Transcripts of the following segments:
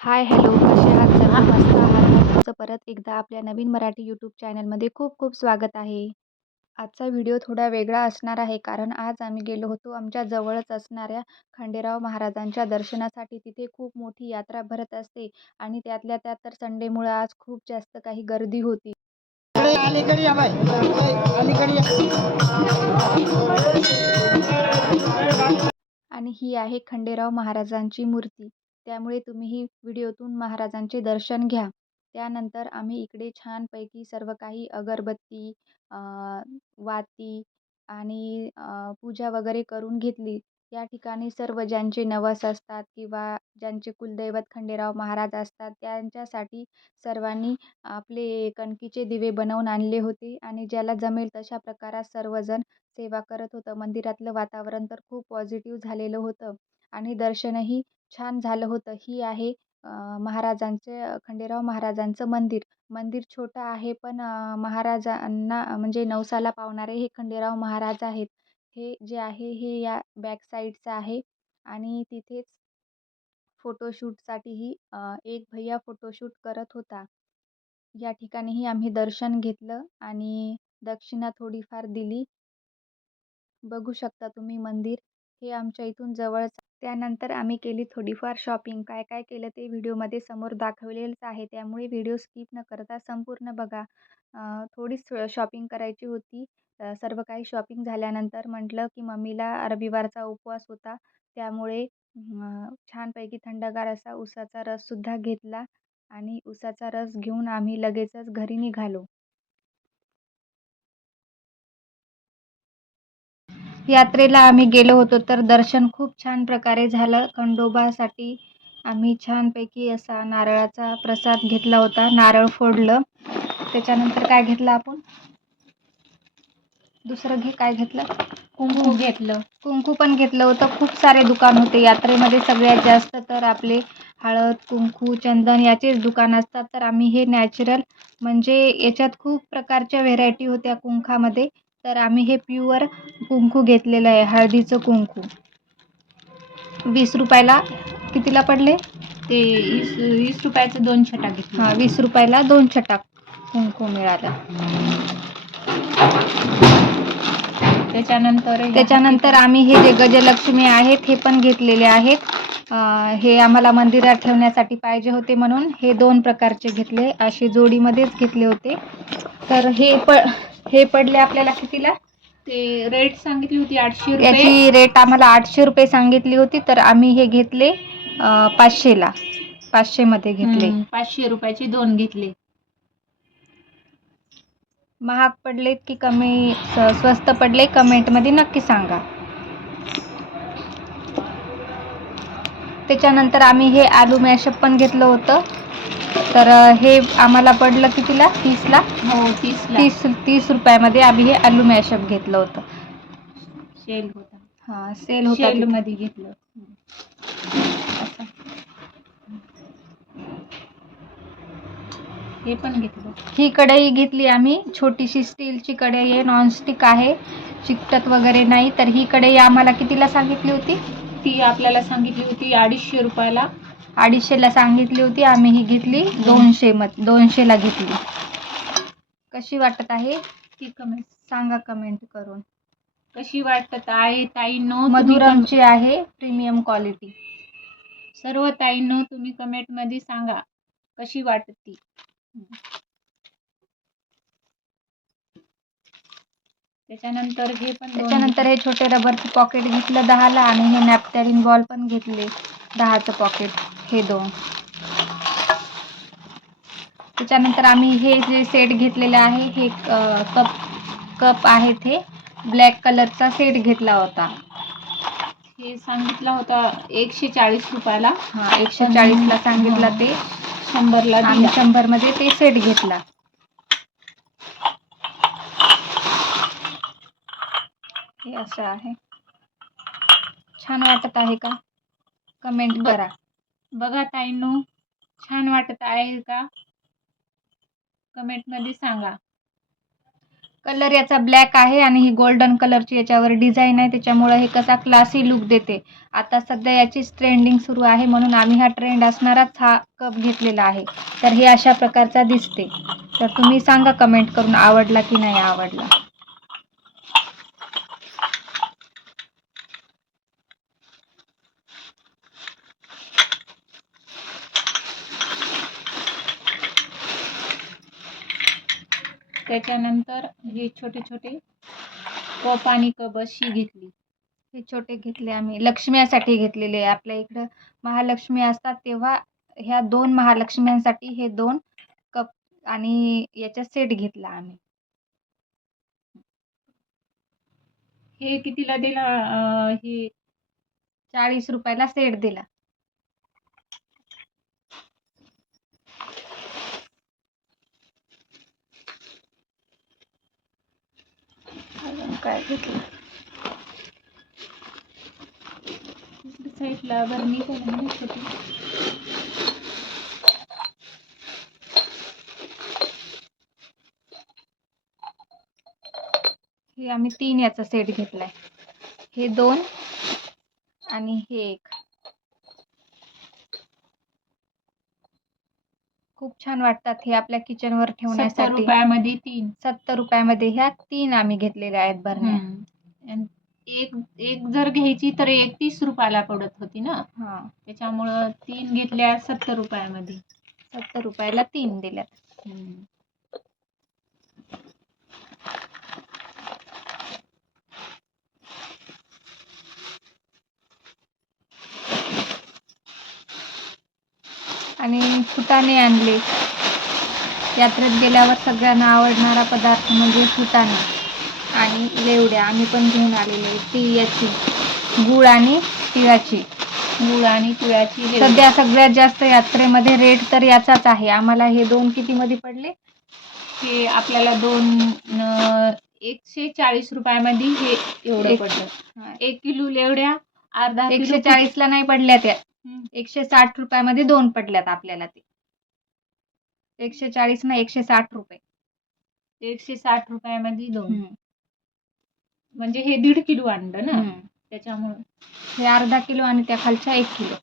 हाय, hello. कसे आहात सर्व? मस्त आहात ना? तुमचं परत एकदा आपल्या नवीन मराठी यूट्यूब चॅनलमध्ये खूप खूप स्वागत आहे. आजचा व्हिडिओ थोडा वेगळा असणार आहे, कारण आज आम्ही गेलो होतो आमच्या जवळच असणाऱ्या खंडेराव महाराजांच्या दर्शनासाठी. तिथे खूप मोठी यात्रा भरत असते आणि त्यातल्या त्यात तर संडेमुळं आज खूप जास्त काही गर्दी होती. अलीकडे या बाई, अलीकडे आणि ही आहे खंडेराव महाराजांची मूर्ती. त्यामुळे तुम्हीही व्हिडिओतून महाराजांचे दर्शन घ्या. त्यानंतर आम्ही इकडे छानपैकी सर्व काही अगरबत्ती, अ, वाती आणि पूजा वगैरे करून घेतली. या ठिकाणी सर्व ज्यांचे नवस असतात किंवा ज्यांचे कुलदैवत खंडेराव महाराज असतात, त्यांच्यासाठी सर्वांनी आपले कणकीचे दिवे बनवून आणले होते आणि ज्याला जमेल तशा प्रकारात सर्वजण सेवा करत होतं. मंदिरातलं वातावरण तर खूप पॉझिटिव्ह झालेलं होतं आणि दर्शनही छान झालं होतं. ही आहे महाराजांचे खंडेराव महाराजांचं मंदिर. मंदिर छोटं आहे, पण महाराजांना म्हणजे नवसाला पावणारे हे खंडेराव महाराज आहेत. हे जे आहे हे या बॅक साईडचं आहे आणि तिथेच फोटोशूटसाठीही एक भैय्या फोटोशूट करत होता. या ठिकाणीही आम्ही दर्शन घेतलं आणि दक्षिणा थोडीफार दिली. बघू शकता तुम्ही मंदिर. हे आमच्या इथून जवळच. त्यानंतर आम्ही केली थोडीफार शॉपिंग. काय काय केलं ते व्हिडिओमध्ये समोर दाखवलेलंच आहे. त्यामुळे व्हिडिओ स्किप न करता संपूर्ण बघा. थोडीच शॉपिंग करायची होती. सर्व काही शॉपिंग झाल्यानंतर म्हटलं की मम्मीला रविवारचा उपवास होता. त्यामुळे छानपैकी थंडगार असा उसाचा रससुद्धा घेतला आणि उसाचा रस घेऊन आम्ही लगेचच घरी निघालो. यात्रेला आम्ही गेलो होतो, तर दर्शन खूप छान प्रकारे झालं. खंडोबासाठी आम्ही छानपैकी असा नारळाचा प्रसाद घेतला होता. नारळ फोडलं. त्याच्यानंतर काय घेतलं आपण? दुसरं काय घेतलं? कुंकू घेतलं. कुंकू पण घेतलं होतं. खूप सारे दुकान होते यात्रेमध्ये. सगळ्यात जास्त तर आपले हळद, कुंकू, चंदन याचेच दुकान असतात. तर आम्ही हे नॅचरल म्हणजे याच्यात खूप प्रकारच्या व्हेरायटी होत्या कुंकामध्ये. तर आम्ही हे प्युअर कुंकू घेतलेलं आहे, हळदीचं कुंकू. 20 रुपयाला कितीला पडले? ते 20 रुपयाचं 2 छटा घेतलं. हां, 20 रुपयाला 2 छटा कुंकू मिळालं. त्याच्यानंतर आम्ही हे जे गजलक्ष्मी आहेत हे पण घेतलेले आहेत. हे आम्हाला मंदिरात ठेवण्यासाठी पाहिजे होते म्हणून हे 2 प्रकारचे घेतले. असे जोडीमध्येच घेतले होते. तर हे पडले आपल्याला कितीला? ते रेट सांगितली होती 800 रुपये. याची रेट आम्हाला 800 रुपये सांगितली होती. तर आम्ही हे घेतले 500ला. 500 मध्ये घेतले. 500 रुपयाचे 2 घेतले. महाग पडलेत की कमी स्वस्त पडले? कमेंटमध्ये नक्की सांगा. त्याच्यानंतर आम्ही हे आलू मॅशअप पण घेतलं होतं. तर हे आम्हाला पडलं कितीला? 30ला. हो, 30ला. 30 रुपयामध्ये आम्ही हे आलू मॅशअप घेतलं होतं. सेल होता. हां, सेल होता तिथे. सेलमध्ये घेतलं. हे पण घेतलं. ही कढई घेतली आम्ही. छोटीशी स्टीलची कढई आहे, नॉनस्टिक आहे, चिकटत वगैरे नाही. तर ही कढई आम्हाला कितीला सांगितली होती? ती आपल्याला सांगितली होती 250 रुपयाला. 250ला सांगितली होती. आम्ही ही घेतली 200ला घेतली. कशी वाटत आहे ती कमेंट सांगा कमेंट करून. कशी वाटत आहे ताईंनो? मधुरमची आहे, प्रीमियम क्वालिटी. सर्व ताईंनो तुम्ही कमेंटमध्ये सांगा कशी वाटती. त्याच्यानंतर हे छोटे रबरचे पॉकेट घेतलं 10ला आणि हे नॅपथॅलिन बॉल पण घेतले 10चं पॉकेट, हे 2. त्याच्यानंतर आम्ही हे जे सेट घेतलेले आहे हे कप आहेत, हे ब्लॅक कलरचा सेट घेतला होता. हे सांगितला होता 140 रुपयाला. हां, 140ला सांगितला ते. 100ला आम्ही 100मध्ये ते सेट घेतला. हे असं आहे. छान वाटत आहे का? कमेंट करा. बघा ताईंनो, छान वाटत आहे का? कमेंटमध्ये सांगा. कलर याचा ब्लॅक आहे आणि ही गोल्डन कलरची याच्यावर डिझाईन आहे, त्याच्यामुळं हे कसा क्लासी लुक देते. आता सध्या याचीच ट्रेंडिंग सुरू आहे म्हणून आम्ही हा ट्रेंड असणाराच हा कप घेतलेला आहे. तर हे अशा प्रकारचा दिसते. तर तुम्ही सांगा कमेंट करून आवडला की नाही आवडला. त्याच्यानंतर हे छोटे छोटे कप आणि कबशी घेतली. हे छोटे घेतले आम्ही लक्ष्म्यासाठी घेतलेले आहे. आपल्या इकडं महालक्ष्मी असतात तेव्हा ह्या 2 महालक्ष्म्यांसाठी हे 2 कप आणि याचा सेट घेतला आम्ही. हे कितीला दिला? हे 40 रुपयाला सेट दिला. अजून काय घेतलं? साईडला बरणी पण आहे ना छोटी. हे आम्ही 3 याचा सेट घेतलाय. हे 2 आणि हे 1. खूप छान वाटतात हे आपल्या किचनवर 70 ठेवण्यासाठी. रुपयामध्ये 3. 70 रुपयामध्ये ह्या 3 आम्ही घेतलेल्या आहेत बरण्या. आणि एक एक जर घ्यायची तर 30 रुपयाला पडत होती ना. हां. त्याच्यामुळं 3 घेतल्या 70 रुपयामध्ये. 70 रुपयाला 3 दिल्यात. आणि फुटाणे आणले. यात्रेत गेल्यावर सगळ्यांना आवडणारा पदार्थ म्हणजे फुटाणे आणि लेवड्या आम्ही पण घेऊन आलेले. तिळाची, गूळ आणि तिळाची. गूळ आणि तिळाची लेवडी. सध्या सगळ्यात जास्त यात्रेमध्ये रेट तर याचाच आहे. आम्हाला हे 2 कितीमध्ये पडले? हे आपल्याला 140 रुपयामध्ये हे एवढं पडलं. 1 किलो लेवड्या, अर्धा किलो 140ला नाही पडल्या त्या. 160 रुपयामध्ये 2 पडल्यात आपल्याला ते. 140 ना 160 रुपये. 160 रुपयामध्ये 2. म्हणजे हे 1.5 किलो आणलं ना, त्याच्यामुळं हे अर्धा किलो आणि त्या खालच्या 1 किलो.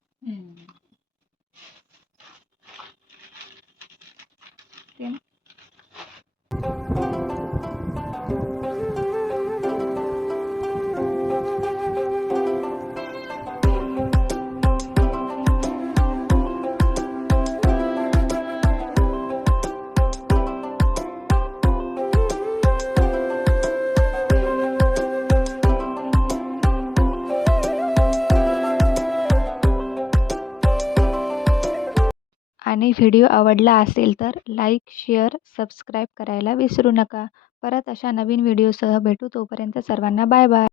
आणि व्हिडिओ आवडला असेल तर लाईक, शेअर, सबस्क्राईब करायला विसरू नका. परत अशा नवीन व्हिडिओसह भेटू. तोपर्यंत सर्वांना बाय बाय.